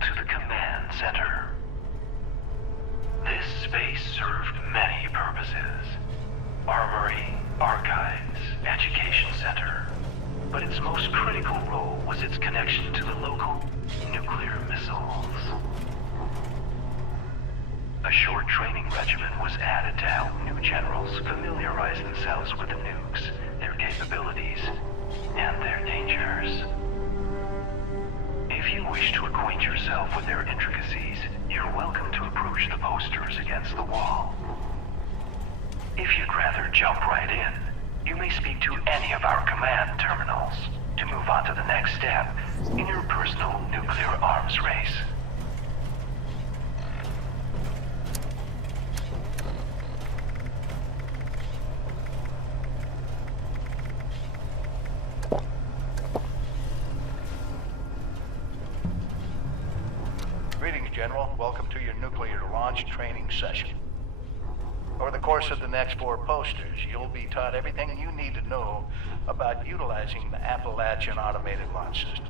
to the command center. This space served many purposes. Armory, archives, education center. But its most critical role was its connection to the local nuclear missiles. A short training regimen was added to help new generals familiarize themselves with the nukes, their capabilities, and their dangers. If you wish to acquaint yourself with their intricacies, you're welcome to approach the posters against the wall. If you'd rather jump right in, you may speak to any of our command terminals to move on to the next step in your personal nuclear arms race. Greetings, General. Welcome to your nuclear launch training session. Over the course of the next 4 posters, you'll be taught everything you need to know about utilizing the Appalachian Automated Launch System.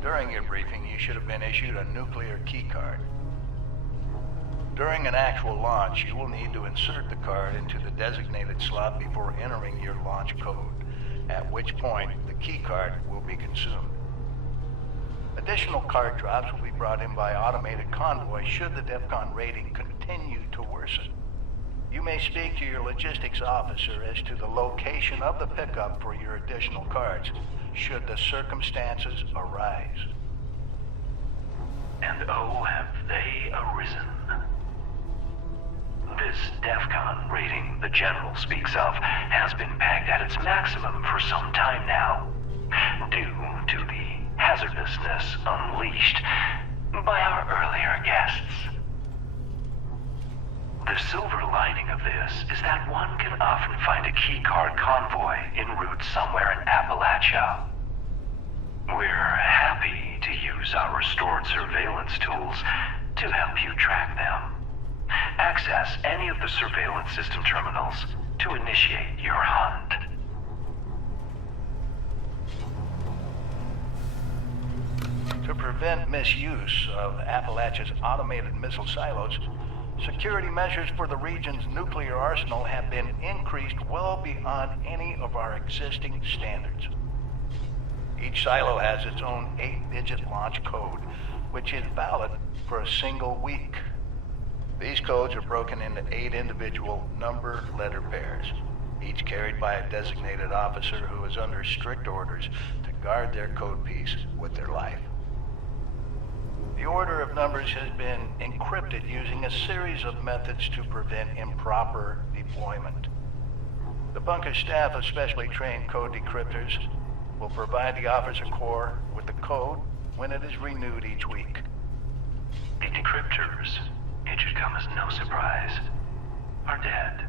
During your briefing, you should have been issued a nuclear keycard. During an actual launch, you will need to insert the card into the designated slot before entering your launch code, at which point the keycard will be consumed. Additional card drops will be brought in by automated convoy should the DEFCON rating continue to worsen. You may speak to your logistics officer as to the location of the pickup for your additional cards, should the circumstances arise. And oh, have they arisen. This DEFCON rating the General speaks of has been pegged at its maximum for some time now, due to the hazardousness unleashed by our earlier guests. The silver lining of this is that one can often find a keycard convoy en route somewhere in Appalachia. We're happy to use our restored surveillance tools to help you track them. Access any of the surveillance system terminals to initiate your hunt. To prevent misuse of Appalachia's automated missile silos, security measures for the region's nuclear arsenal have been increased well beyond any of our existing standards. Each silo has its own 8-digit launch code, which is valid for a single week. These codes are broken into 8 individual number-letter pairs, each carried by a designated officer who is under strict orders to guard their code piece with their life. The order of numbers has been encrypted using a series of methods to prevent improper deployment. The bunker staff of specially trained code decryptors will provide the officer corps with the code when it is renewed each week. The decryptors, it should come as no surprise, are dead.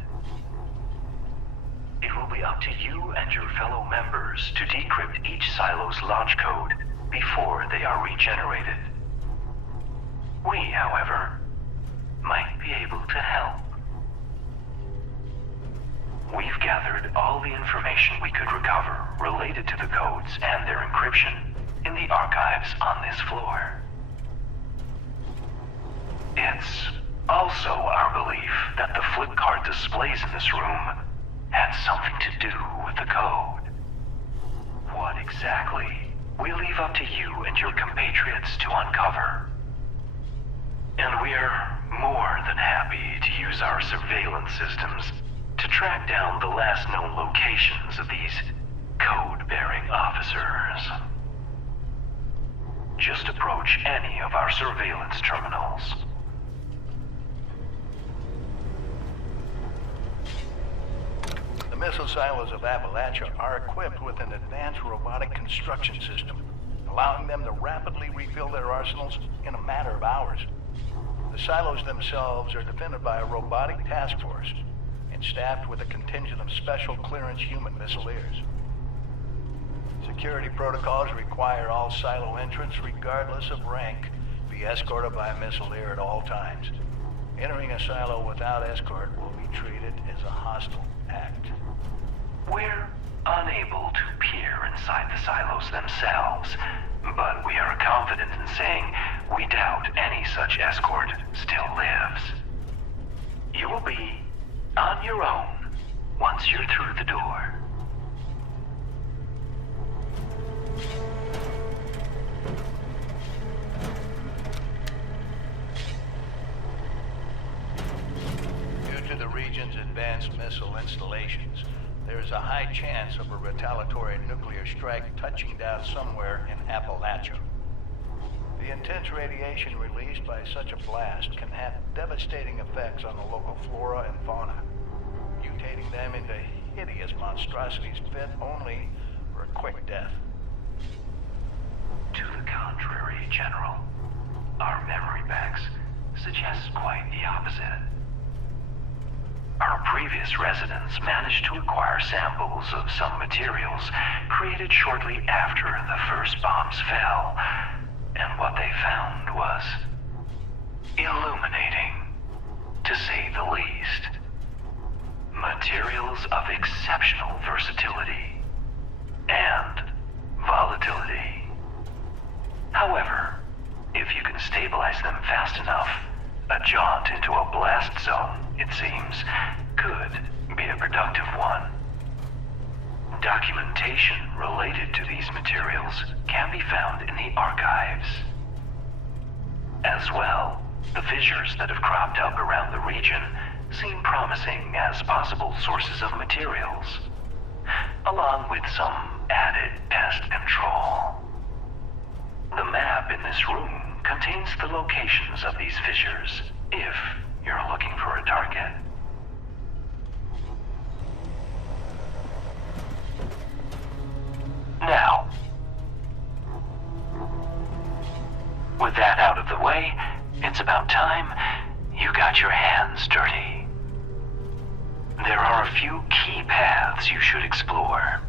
It will be up to you and your fellow members to decrypt each silo's launch code before they are regenerated. We, however, might be able to help. We've gathered all the information we could recover related to the codes and their encryption in the archives on this floor. It's also our belief that the flip card displays in this room had something to do with the code. What exactly, we leave up to you and your compatriots to uncover. And we're more than happy to use our surveillance systems to track down the last known locations of these code-bearing officers. Just approach any of our surveillance terminals. The missile silos of Appalachia are equipped with an advanced robotic construction system, allowing them to rapidly refill their arsenals in a matter of hours. The silos themselves are defended by a robotic task force and staffed with a contingent of special clearance human missileers. Security protocols require all silo entrants, regardless of rank, be escorted by a missileer at all times. Entering a silo without escort will be treated as a hostile act. We're unable to peer inside the silos themselves, but we are confident in saying we doubt any such escort still lives. You will be on your own once you're through the door. Due to the region's advanced missile installations, there is a high chance of a retaliatory nuclear strike touching down somewhere in Appalachia. The intense radiation released by such a blast can have devastating effects on the local flora and fauna, mutating them into hideous monstrosities fit only for a quick death. To the contrary, General. Our memory banks suggest quite the opposite. Our previous residents managed to acquire samples of some materials created shortly after the first bombs fell, and what they found was illuminating, to say the least. Materials of exceptional versatility and volatility. However, if you can stabilize them fast enough, a jaunt into a blast zone, it seems, could be a productive one. Documentation related to these materials can be found in the archives. As well, the fissures that have cropped up around the region seem promising as possible sources of materials, along with some added pest control. The map in this room contains the locations of these fissures, if you're looking for a target. Now, with that out of the way, it's about time you got your hands dirty. There are a few key paths you should explore.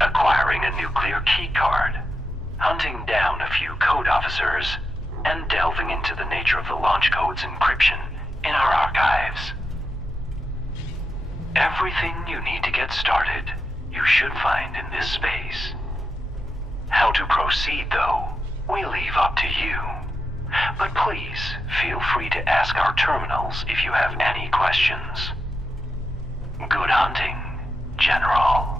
Acquiring a nuclear keycard, hunting down a few code officers, and delving into the nature of the launch code's encryption in our archives. Everything you need to get started, you should find in this space. How to proceed, though, we leave up to you. But please, feel free to ask our terminals if you have any questions. Good hunting, General.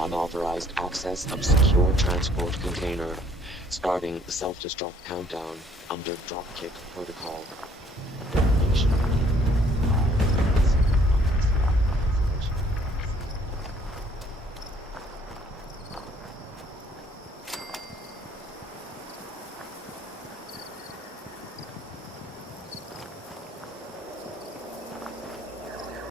Unauthorized access of secure transport container. Starting the self-destruct countdown under dropkick protocol. Detonation.